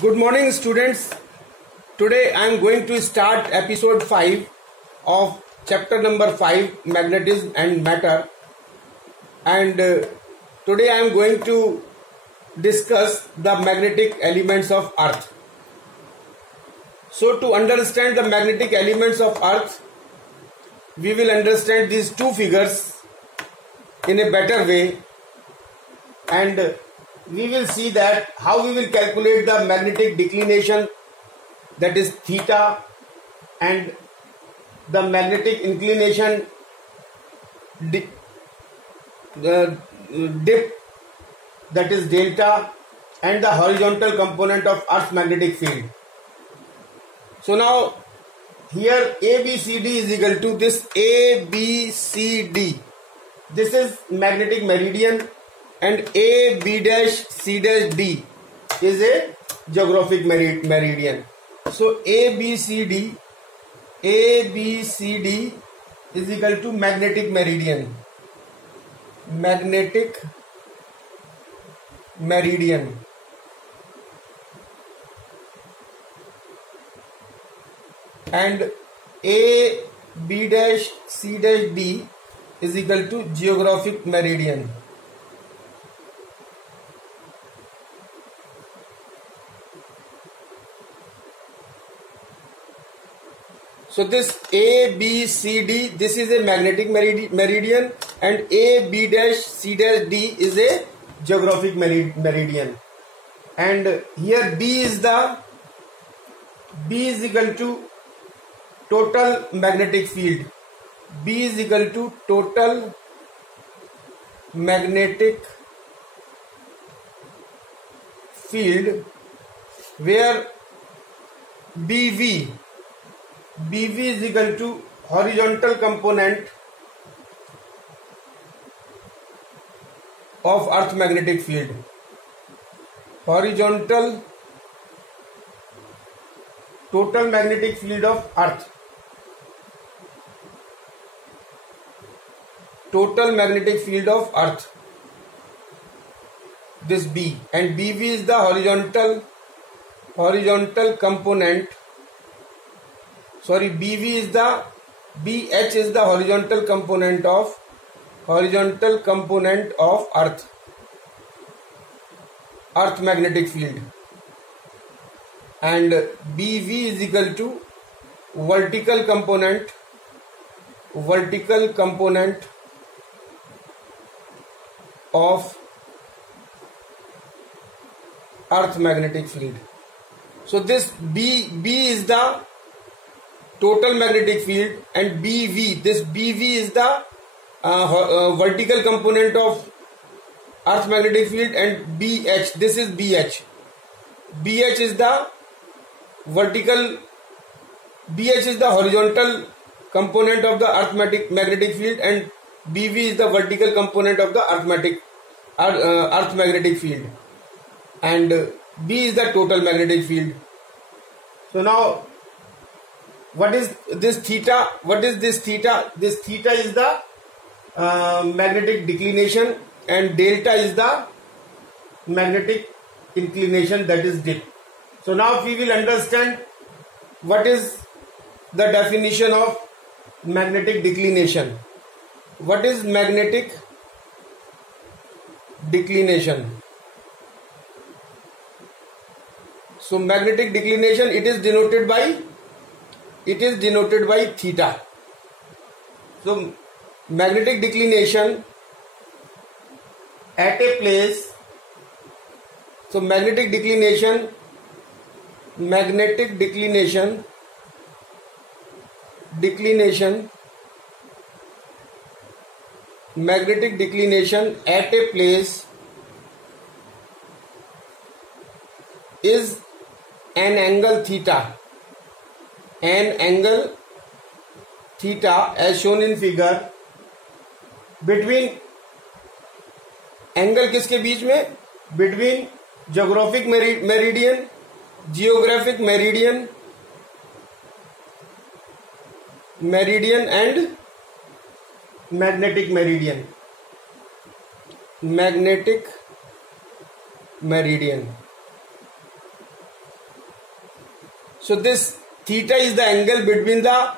Good morning, students. Today I am going to start episode 5 of chapter number 5, magnetism and matter. And today I am going to discuss the magnetic elements of Earth. So to understand the magnetic elements of Earth, we will understand these two figures in a better way, and we will see that how we will calculate the magnetic declination, that is theta, and the magnetic inclination dip, that is delta, and the horizontal component of Earth's magnetic field. So now here ABCD is equal to this ABCD. This is magnetic meridian, and AB dash C dash D is a geographic meridian. So ABCD is equal to magnetic meridian. Magnetic meridian. And AB dash C dash D is equal to geographic meridian. So this ABCD, this is a magnetic meridian, and AB dash C dash D is a geographic meridian. And here B is equal to total magnetic field. B is equal to total magnetic field, where BV is equal to horizontal component of Earth magnetic field. Horizontal total magnetic field of Earth. Total magnetic field of Earth. This B, and BV is the horizontal component. Sorry, BH is the horizontal component of Earth magnetic field, and BV is equal to vertical component of Earth magnetic field. So this B is the total magnetic field, and BV is the vertical component of Earth magnetic field, and BH, this is BH is the horizontal component of the Earth magnetic field, and BV is the vertical component of the Earth magnetic field, and B is the total magnetic field. So now, what is this theta? This theta is the magnetic declination, and delta is the magnetic inclination, that is dip. So now we will understand what is the definition of magnetic declination. What is magnetic declination? So magnetic declination, it is denoted by theta. So magnetic declination at a place, so magnetic declination at a place is an angle theta. As shown in figure, between angle किसके बीच में? Between geographic meridian and magnetic meridian. So this theta is the angle between the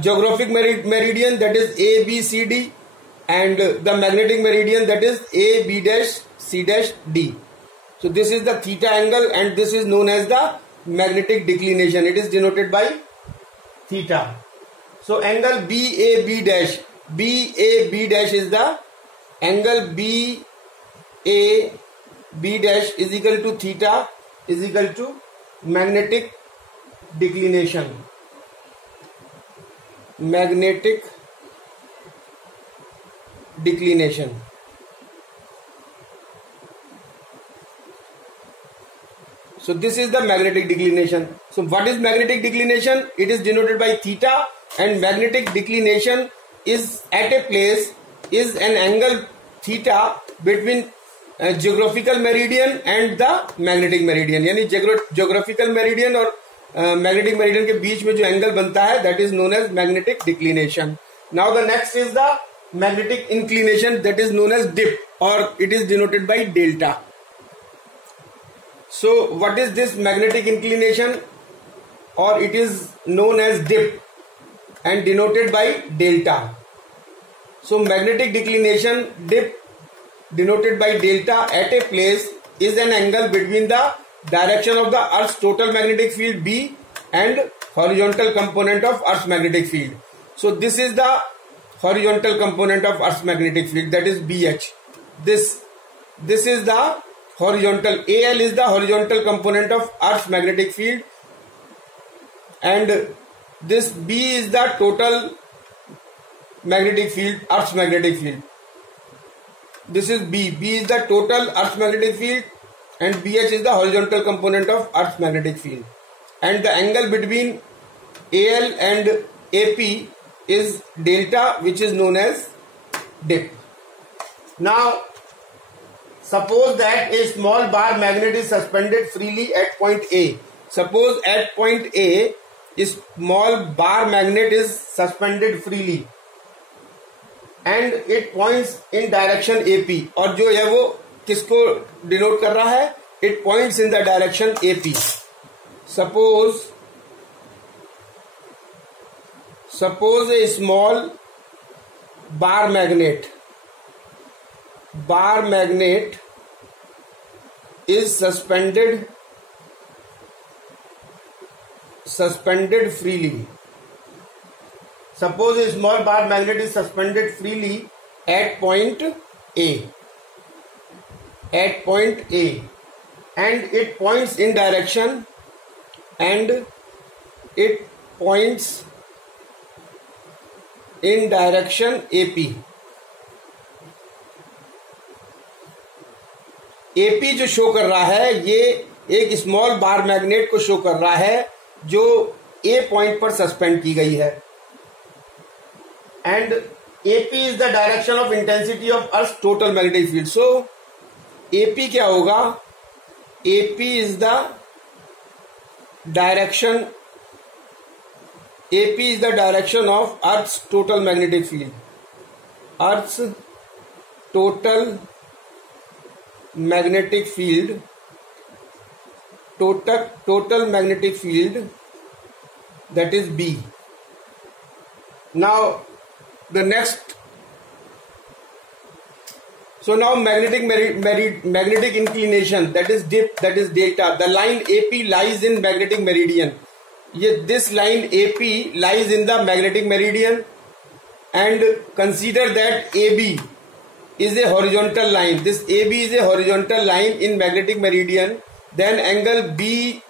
geographic meridian, that is A, B, C, D, and the magnetic meridian, that is A, B dash, C dash, D. So this is the theta angle, and this is known as the magnetic declination. It is denoted by theta. So angle BAB dash, BAB dash is the angle BAB dash is equal to theta is equal to magnetic declination. Magnetic declination. So this is the magnetic declination. So what is magnetic declination? It is denoted by theta, and magnetic declination is at a place is an angle theta between geographical meridian and the magnetic meridian. यानी geographical meridian और magnetic meridian के बीच में जो angle बनता है, that is known as magnetic declination. Now the next is the magnetic inclination, that is known as dip, or it is denoted by delta. So what is this magnetic inclination, or it is known as dip and denoted by delta. So magnetic declination, dip, denoted by delta at a place is an angle between the direction of the Earth's total magnetic field B and horizontal component of Earth's magnetic field. So this is the horizontal component of Earth's magnetic field, that is BH. This is the horizontal, AL is the horizontal component of Earth's magnetic field, and this B is the total magnetic field, Earth's magnetic field. This is B. B is the total Earth's magnetic field, and BH is the horizontal component of Earth's magnetic field. And the angle between AL and AP is delta, which is known as dip. Now, suppose that a small bar magnet is suspended freely at point A. Suppose at point A, a small bar magnet is suspended freely and it points in direction AP. और जो है वो किसको denote कर रहा है? It points in the direction AP. Suppose a small bar magnet is suspended freely. Suppose a small bar magnet is suspended freely at point A. And it points in direction AP. AP जो show कर रहा है, ये एक small bar magnet को show कर रहा है जो A पॉइंट पर सस्पेंड की गई है. And AP is the direction of intensity of Earth's total magnetic field. So AP क्या होगा? AP is the direction of Earth's total magnetic field. Earth's total magnetic field, total magnetic field, that is B. Now the next, so now magnetic inclination, that is dip, that is delta. The line AP lies in magnetic meridian. This line AP lies in the magnetic meridian, and consider that AB is a horizontal line. This AB is a horizontal line in magnetic meridian. Then angle BAP,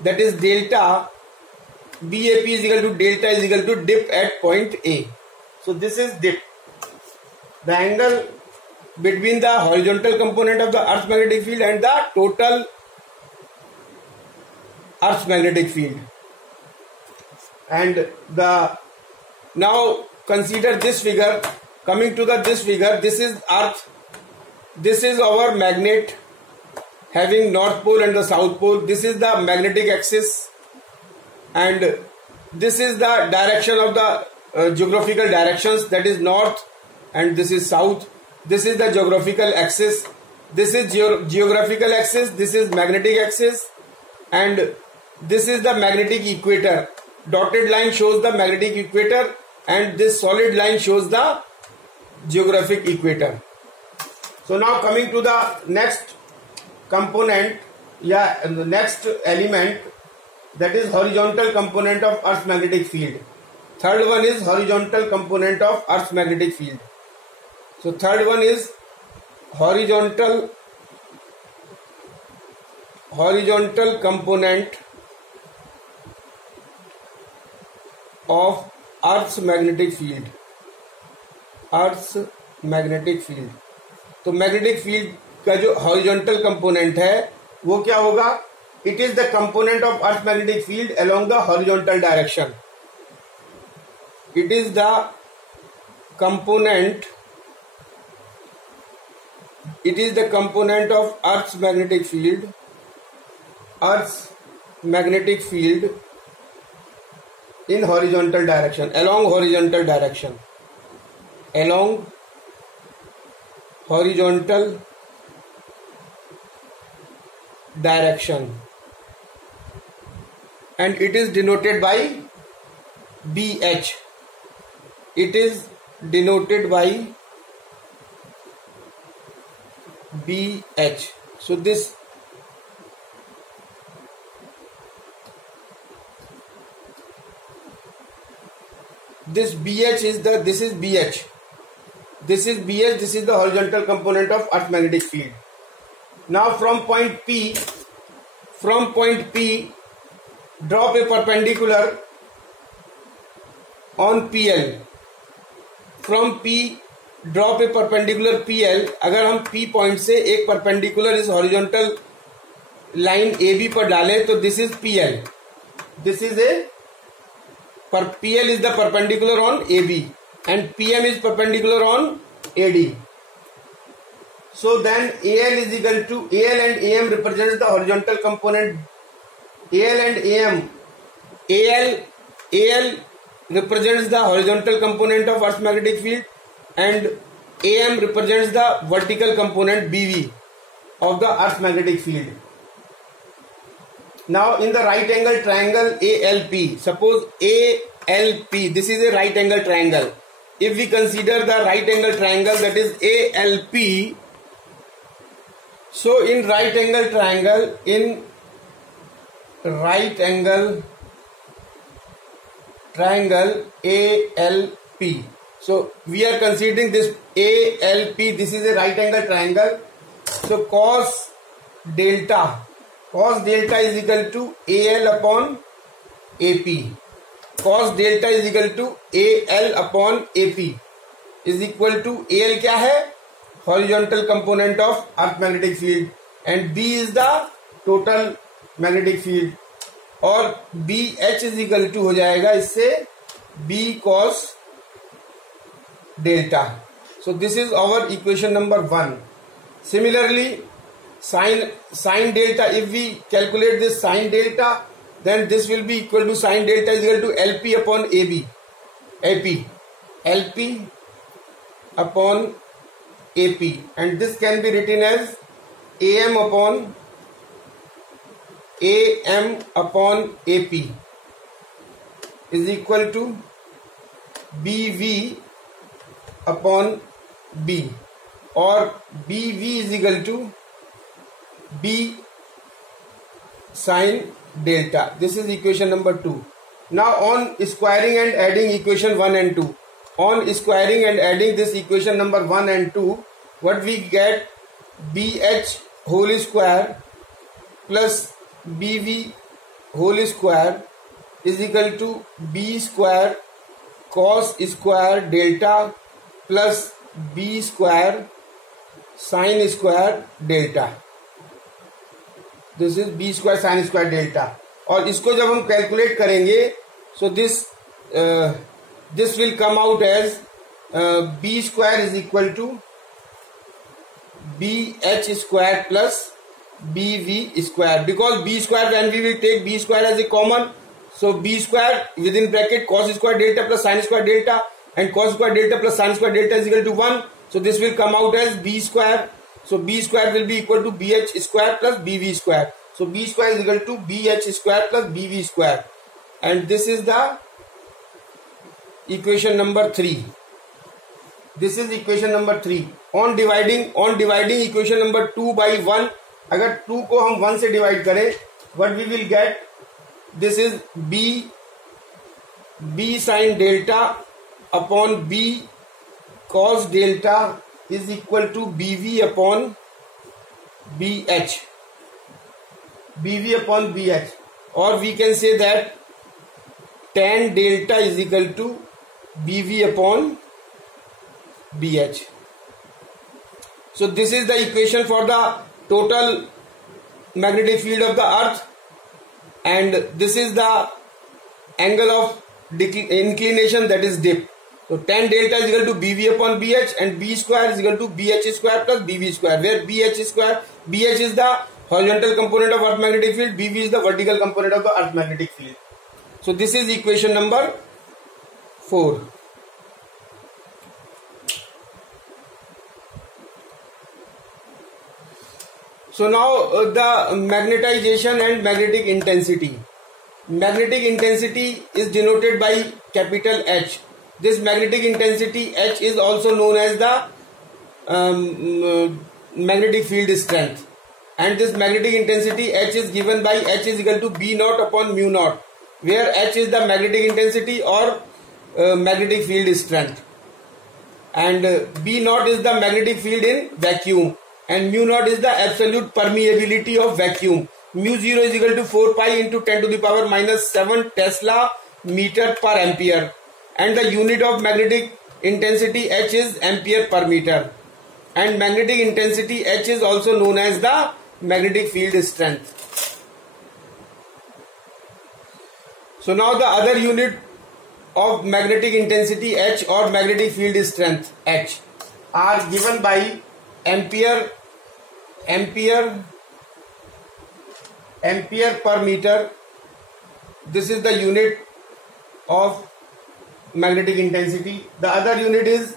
that is delta, BAP is equal to delta is equal to dip at point A. So this is dip. The angle between the horizontal component of the Earth's magnetic field and the total Earth's magnetic field. And now consider this figure. Coming to this figure, this is Earth. This is our magnet having North Pole and the South Pole. This is the magnetic axis, and this is the direction of the geographical directions, that is north, and this is south. This is the geographical axis, this is geographical axis, this is magnetic axis, and this is the magnetic equator. Dotted line shows the magnetic equator and this solid line shows the geographic equator. So now coming to the next component, the next element, that is horizontal component of Earth's magnetic field. Third one is horizontal component of Earth's magnetic field. So third one is horizontal component of Earth's magnetic field. Earth's magnetic field. तो magnetic field का जो horizontal component है वो क्या होगा? It is the component of Earth magnetic field along the horizontal direction. It is the component of Earth's magnetic field in horizontal direction, along horizontal direction, and it is denoted by BH. It is denoted by BH. So this BH is this is BH. This is BH. This is the horizontal component of Earth magnetic field. Now from point P, drop a perpendicular on PL. From P drop a perpendicular PL. अगर हम P point से एक perpendicular इस horizontal line AB पर डालें तो this is PL. This is PL is the perpendicular on AB and PM is perpendicular on AD. So then AL is equal to AL and AM represents the horizontal component. AL represents the horizontal component of Earth's magnetic field and AM represents the vertical component BV of the Earth's magnetic field. Now in the right angle triangle ALP, suppose ALP, this is a right angle triangle. If we consider the right angle triangle, that is ALP, so in right angle triangle ALP, so we are considering this ALP, this is a right angle triangle. So cos delta is equal to AL upon AP. Cos delta is equal to AL upon AP is equal to AL क्या है? Horizontal component of Earth magnetic field and B is the total magnetic field और BH is equal to हो जाएगा इससे B cos delta. So this is our equation number 1. Similarly sin delta, if we calculate this sin delta, then this will be equal to sin delta is equal to LP upon AP upon AP, and this can be written as AM upon AP is equal to BV upon B, or BV is equal to B sin delta. This is equation number 2. Now on squaring and adding equation 1 and 2, on squaring and adding this equation number 1 and 2, what we get? BH whole square plus BV whole square is equal to B square cos square delta plus B square sin square delta. This is B square sine square delta. और इसको जब हम calculate करेंगे so this will come out as B square is equal to B H square plus B V square, because B square when we will take B square as a common, so B square with in bracket cos square delta plus sine square delta and cos square delta plus sin square delta is equal to 1. So this will come out as b square. So B square will be equal to BH square plus BV square. So B square is equal to BH square plus BV square. And this is the equation number 3. This is equation number 3. On dividing equation number 2 by 1, अगर 2 को हम 1 से divide करें, what we will get? This is B sin delta upon B cos delta is equal to BV upon BH. BV upon BH. Or we can say that tan delta is equal to BV upon BH. So this is the equation for the total magnetic field of the earth, and this is the angle of inclination, that is dip. So tan delta is equal to BV upon BH, and B square is equal to BH square plus BV square, where BH is the horizontal component of earth magnetic field, BV is the vertical component of the earth magnetic field. So this is equation number 4. So now the magnetization and magnetic intensity. Magnetic intensity is denoted by capital H. This magnetic intensity H is also known as the magnetic field strength, and this magnetic intensity H is given by H is equal to B naught upon mu naught, where H is the magnetic intensity or magnetic field strength, and B naught is the magnetic field in vacuum, and mu naught is the absolute permeability of vacuum. Mu 0 is equal to 4 pi into 10 to the power minus 7 Tesla meter per ampere, and the unit of magnetic intensity H is ampere per meter, and magnetic intensity H is also known as the magnetic field strength. So now the other unit of magnetic intensity H or magnetic field strength H are given by ampere per meter. This is the unit of magnetic intensity. The other unit is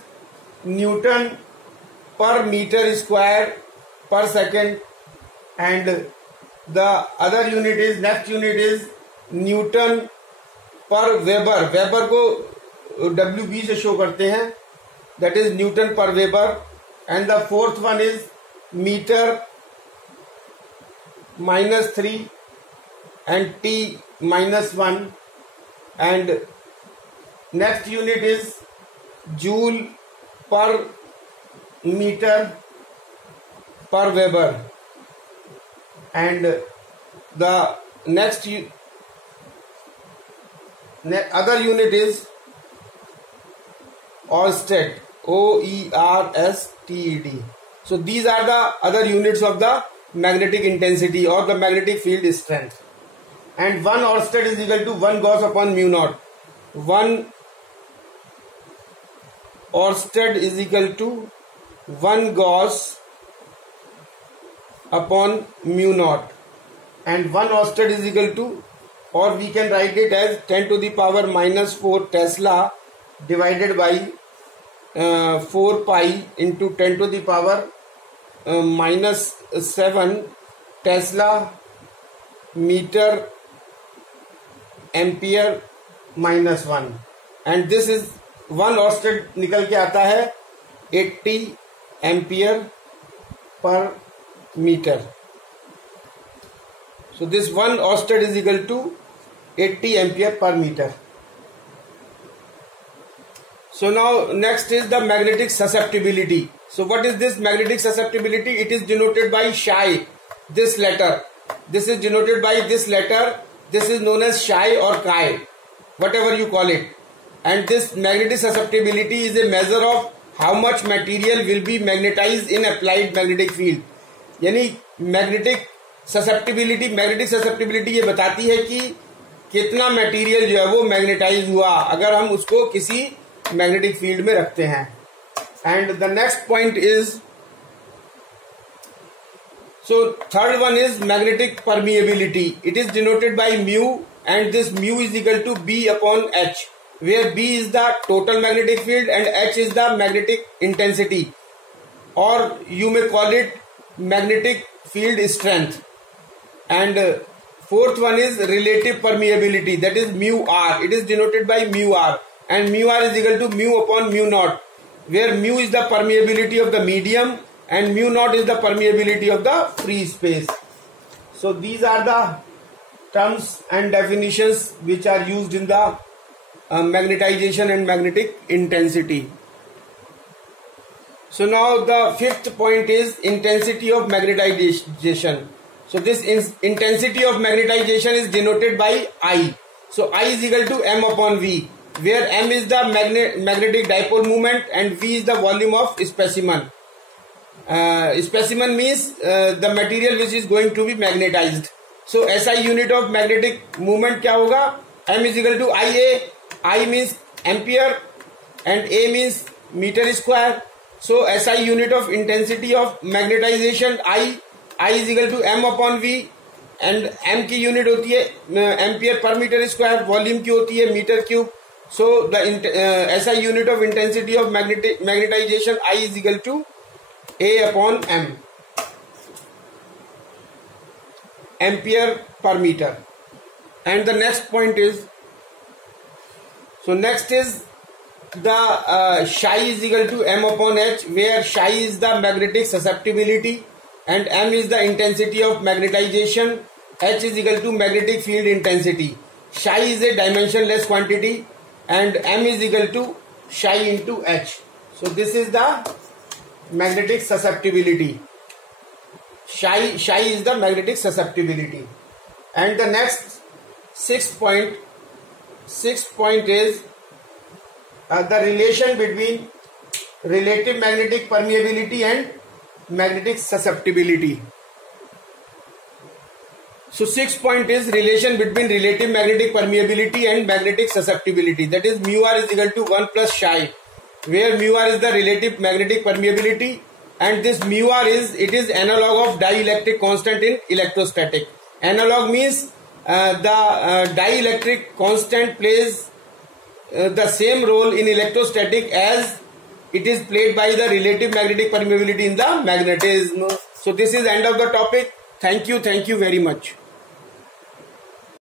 Newton per meter square per second, and the other unit is, next unit is Newton per Weber. Weber को WB से show करते हैं, that is Newton per Weber, and the fourth one is meter -3 and T -1, and next unit is joule per meter per Weber, and the next other unit is Oersted, OERSTED. So these are the other units of the magnetic intensity or the magnetic field strength, and 1 Oersted is equal to 1 Gauss upon mu naught. 1 Oersted is equal to 1 Gauss upon mu naught, and 1 Oersted is equal to, or we can write it as 10 to the power minus 4 Tesla divided by 4 pi into 10 to the power minus 7 Tesla meter ampere minus 1, and this is 1 Oersted निकल के आता है 80 ampere per meter. So this 1 Oersted is equal to 80 ampere per meter. So now next is the magnetic susceptibility. So what is this magnetic susceptibility? It is denoted by psi. This letter, this is denoted by this letter. This is known as psi or chi, whatever you call it. And this magnetic susceptibility is a measure of how much material will be magnetized in applied magnetic field. यानी magnetic susceptibility ये बताती है कि कितना material जो है वो magnetise हुआ अगर हम उसको किसी मैग्नेटिक फील्ड में रखते हैं. And the next point is, so third one is magnetic permeability. It is denoted by mu, and this mu is equal to B upon H, where B is the total magnetic field and H is the magnetic intensity or you may call it magnetic field strength. And fourth one is relative permeability, that is mu r. It is denoted by mu r, and mu r is equal to mu upon mu naught, where mu is the permeability of the medium and mu naught is the permeability of the free space. So these are the terms and definitions which are used in the magnetization and magnetic intensity. So now the fifth point is intensity of magnetization. So this intensity of magnetization is denoted by I. So I is equal to m upon v, where m is the magnetic dipole moment and v is the volume of specimen. Specimen means the material which is going to be magnetized. So SI unit of magnetic moment क्या होगा? M is equal to IA. I means ampere and A means meter square. So SI unit of intensity of magnetization I is equal to m upon v, and m की unit होती है ampere per meter square, volume की होती है meter cube. So the SI unit of intensity of magnetization I is equal to A upon m, ampere per meter. And the next point is, so next is the psi is equal to m upon h, where psi is the magnetic susceptibility and m is the intensity of magnetization, h is equal to magnetic field intensity. Psi is a dimensionless quantity and m is equal to psi into h. So this is the magnetic susceptibility. Psi is the magnetic susceptibility. And the next sixth point is the relation between relative magnetic permeability and magnetic susceptibility. So sixth point is relation between relative magnetic permeability and magnetic susceptibility, that is mu r is equal to 1 plus psi, where mu r is the relative magnetic permeability and this mu r is analog of dielectric constant in electrostatic. Analog means the dielectric constant plays the same role in electrostatic as it is played by the relative magnetic permeability in the magnetism. So this is end of the topic. Thank you very much.